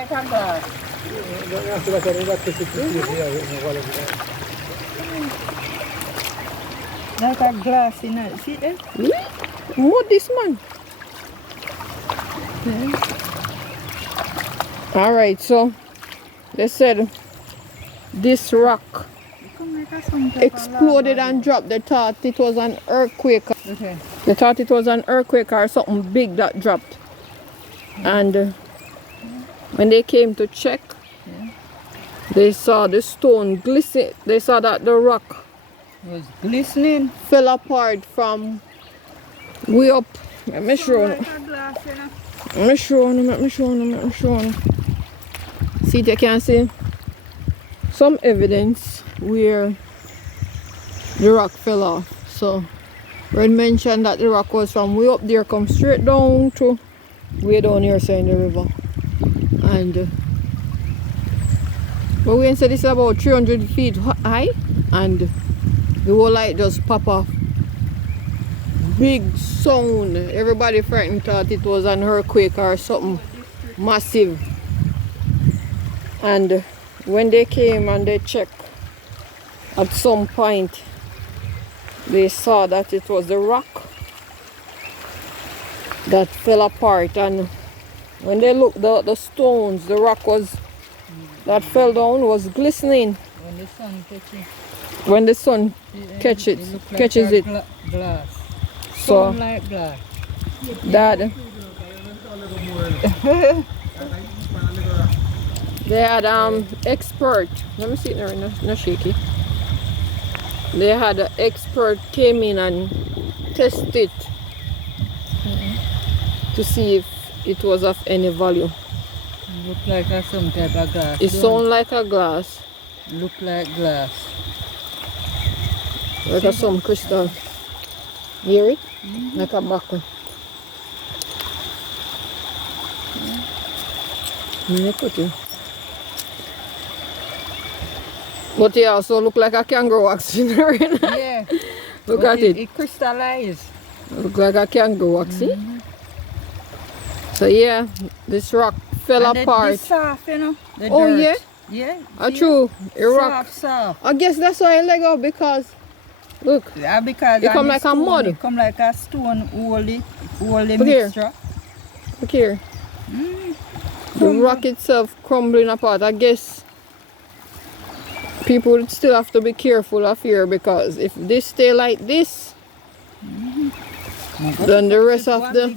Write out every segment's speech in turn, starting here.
like a glass. Like a glass in it. See there? What this man? Alright, so they said this rock exploded and dropped. They thought it was an earthquake. Okay. They thought it was an earthquake or something big that dropped. And when they came to check, they saw the stone glisten. They saw that the rock was glistening. Fell apart from way up. Let me show you. Let me show you. See if you can see some evidence where the rock fell off. So Red mentioned that the rock was from way up there, come straight down to way down here so in the river. And but we said this is about 300 feet high, and the whole light just pop off. Big sound. Everybody frightened, thought it was an earthquake or something massive. And when they came and they checked, at some point they saw that it was the rock that fell apart. And when they looked at the stones, the rock was that fell down was glistening. When the sun catches When the sun catches it. Glass. So Like glass. Dad, they had expert. Let me see it there, no shaky. They had an expert came in and tested it to see if it was of any value. Look like some type of glass. It sound like a glass. Look like glass. Like a some crystal. Hear it? Like a buckle. But it also look like a kangaroo wax in there. Yeah. Look but at it. It crystallized. Look like a kangaroo wax, see? So yeah, this rock fell and apart. It's soft, you know. The Oh dirt. yeah? Yeah. True. A rock. Soft. I guess that's why I let go, because look. Yeah, because It come like a mud. It come like a stone holy Look here. mixture. Look here. The rock itself crumbling apart. I guess people would still have to be careful of here, because if this stay like this, then the rest of the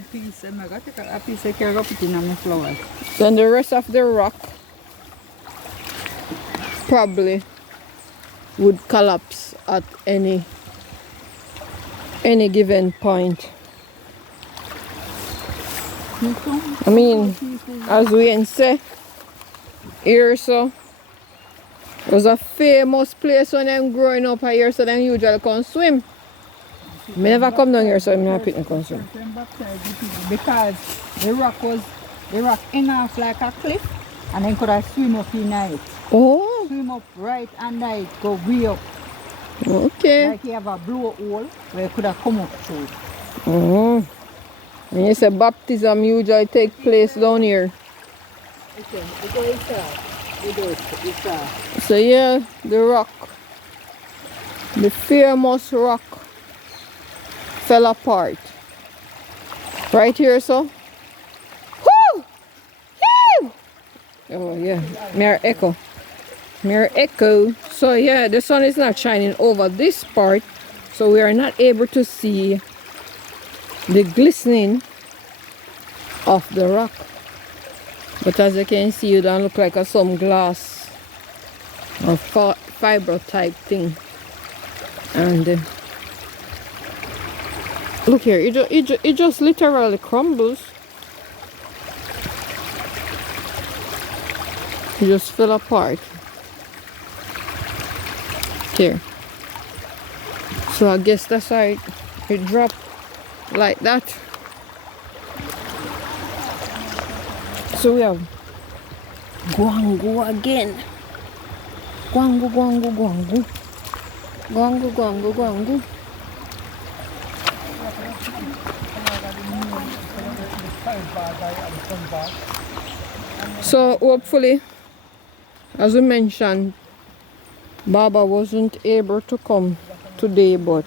then the rest of the rock probably would collapse at any given point. I mean, as we say here, so it was a famous place when I'm growing up here, so then usually come swim. I never come down here, so I'm not picking come swim. Because the rock in off like a cliff, and then could I swim up in it. Oh, Swim up right under it, go way up. okay. Like you have a blowhole where you could have come up through. Oh. When you say baptism usually take place down here. Okay, we go inside. So yeah, the rock, the famous rock, fell apart. Right here, so. Woo! Woo! Oh yeah, mere echo. So yeah, the sun is not shining over this part, so we are not able to see the glistening of the rock. But as you can see, it don't look like some glass or fiber type thing. And look here, it just literally crumbles. It just fell apart. Here. So I guess that's why it dropped like that. So we have guangu again. Guangu. So hopefully, as we mentioned, Baba wasn't able to come today, but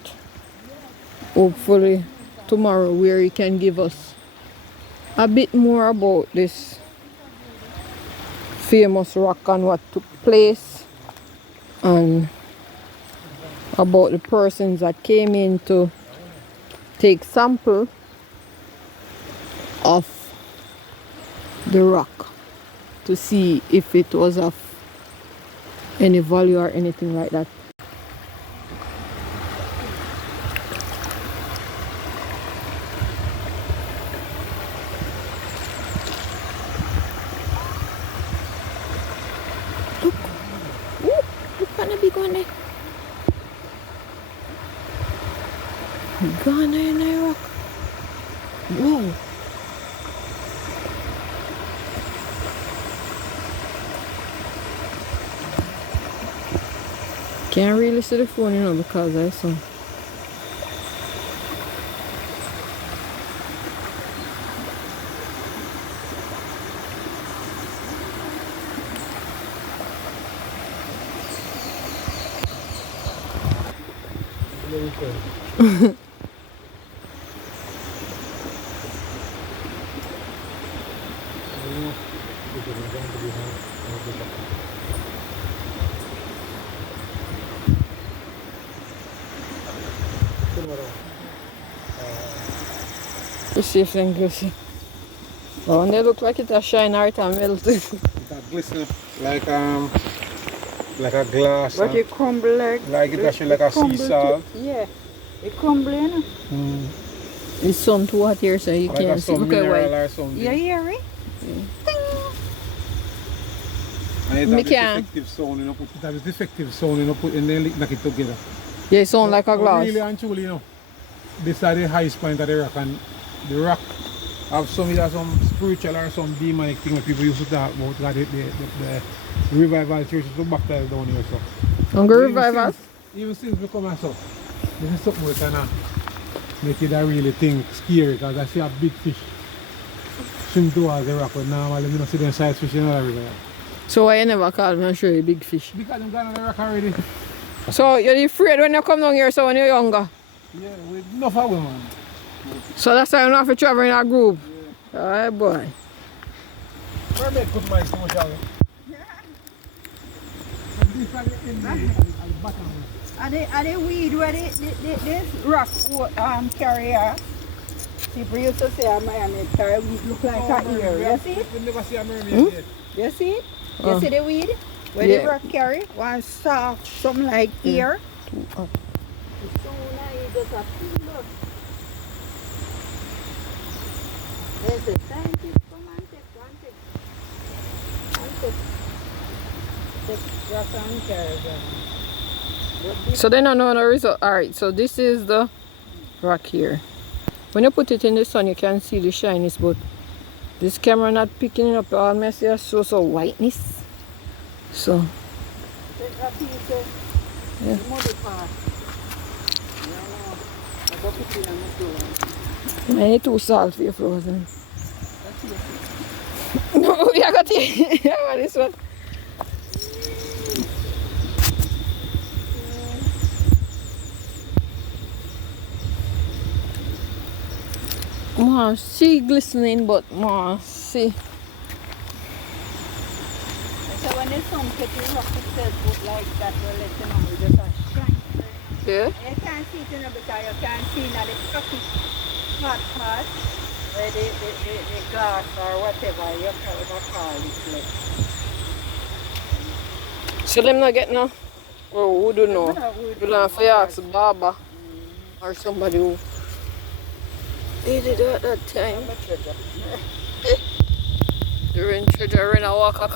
hopefully tomorrow where he can give us a bit more about this famous rock and what took place and about the persons that came in to take sample of the rock to see if it was of any value or anything like that. Look, ooh, look at the big one there. Gone in the rock. Whoa. Can't really see the phone, you know, because I saw. See if they can see. Oh, and they look like it a shine art and melt. It glisten like a glass. But it crumble like it actually like a sea salt. Yeah, it crumble, you know. It's sun too hot here, so you Like can't see. some Look at mineral why. or something. You hear it? And it Me has a can. defective sound, you know. It has a defective sound, you know. Put in there, knock it together. Yeah, it sound like a But glass. really and truly, you know, this is the highest point of the rock, and the rock have some spiritual or some demonic thing that people used to talk about. Like the revival churches to back there down here. So. Hunger Even revival. Even since we come here, so this is something we can make it a really thing scary, because I see a big fish swim towards the rock, but normally I don't see them size fish in the river. So why you never call me and show you big fish? Because I'm gone on the rock already. So you're afraid when you come down here, so when you're younger? Yeah, with enough of women. So that's why you don't have to travel in a group? Yeah. Alright, boy. Where make good minds so much of it? Are they weed where this rock carry her? People used to say a Miami carry weed look like a ear. You see it? We never see a mermaid yet. You see it? Oh. You see the weed? Where Yeah. the rock carry? One soft, something like ear. Oh. So now you just have to look. There's a scientist come and take one take. Take rock and carry them. So then I know the result. Alright, so this is the rock here. When you put it in the sun, you can see the shyness, but this camera not picking it up. All messy, so whiteness. So Take that piece of yeah. muddy part. I go put it on the floor. I need too salt for your frozen. No, you got it. Yeah, this one. See glistening, but see. So when the sun hits the rock itself like that, will let you know it just a shine. Yeah. You can't see it in the because you can't see now the cocky hot part where the glass or whatever you call it. Like. So them not get no. Oh, who do know? You don't have to ask Baba or somebody who did it at that time. You're in treasure, you're in a walker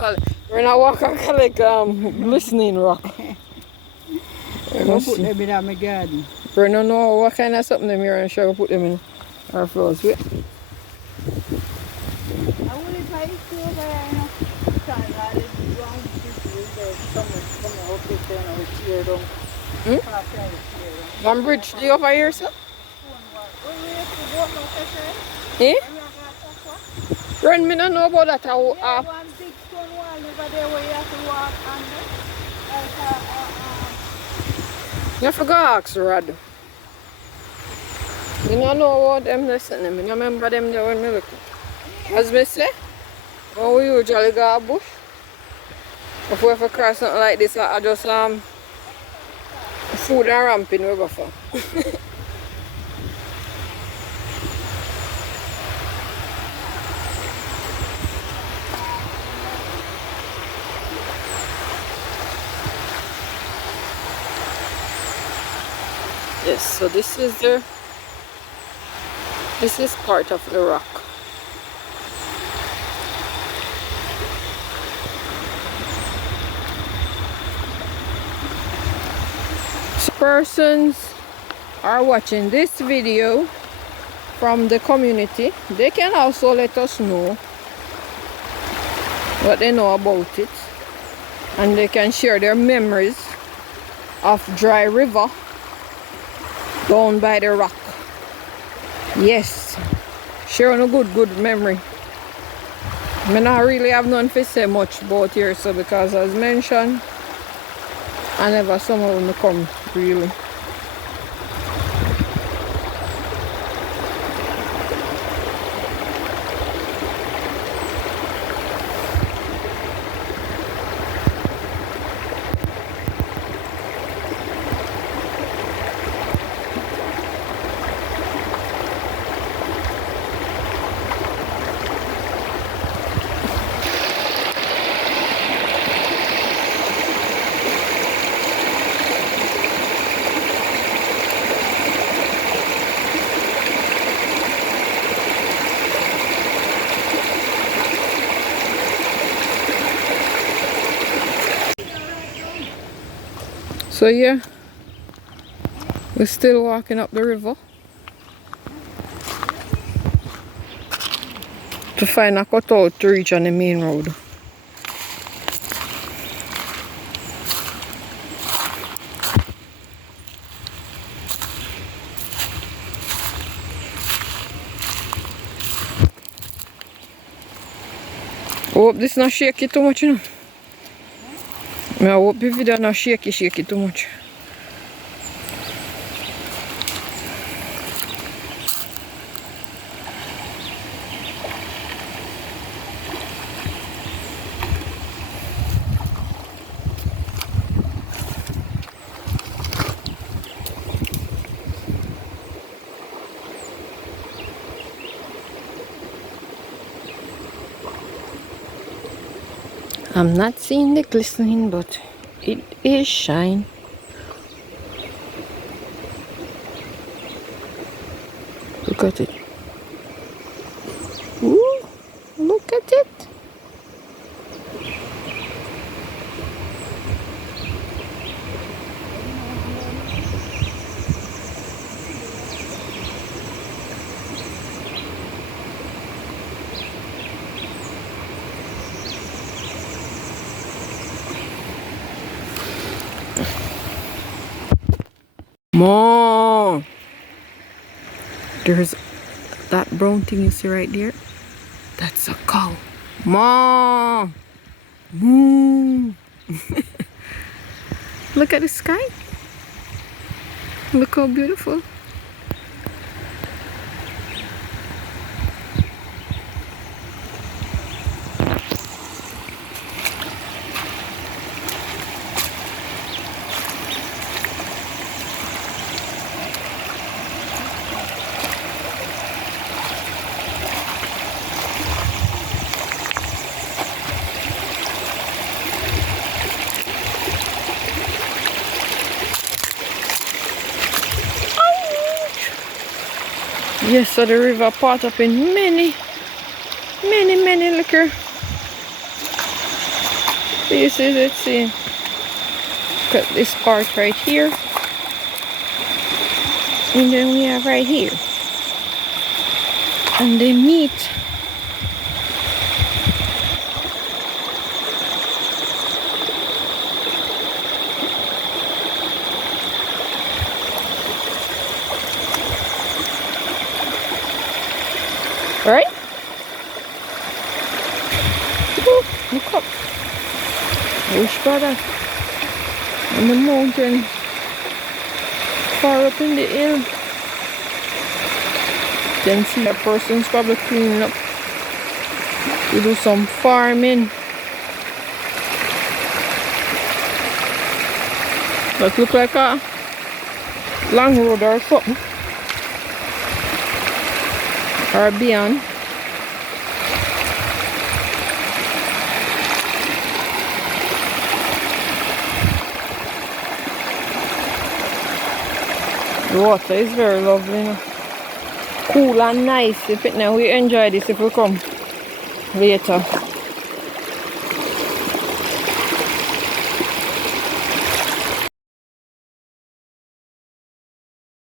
collect glistening rock. I'm going to put them in my garden. We don't know what kind of something them here and sure we put them in our flowers. Wait. I will if I see over here, you know, because I live around people there, some of it there, and I tear down. One bridge, do you over here, sir? Eh? Run, me don't know about that. One big over there where you have to walk under. You have to go ask Rod. You don't know about them listen them. You don't remember them there when we look. As me say, when we usually go a bush, if we have to cross something like this, I just food and ramping we go for. Yes, so this is part of the rock. So persons are watching this video from the community. They can also let us know what they know about it, and they can share their memories of Dry River down by the rock. Yes, share on a good memory. I not really have none to say much about here, so because as mentioned, I never some of them come really. So yeah, we're still walking up the river to find a cutout to reach on the main road. Hope this not shaky too much, you know. I hope the video not shaky too much. I'm not seeing the glistening, but it is shine. Look at it. Ooh, look at it. Mom, there's that brown thing you see right there. That's a cow. Mom, moo. Look at the sky. Look how beautiful. Yes, so the river part up in many liquor pieces. Let's see. Got this part right here, and then we have right here, and they meet. Right? Ooh, look up. Which part of on the mountain, far up in the hill. You can see a person's probably cleaning up to do some farming. That look like a long road or something. Or beyond. The water is very lovely, you know. Cool and nice. If it now we enjoy this if we come later.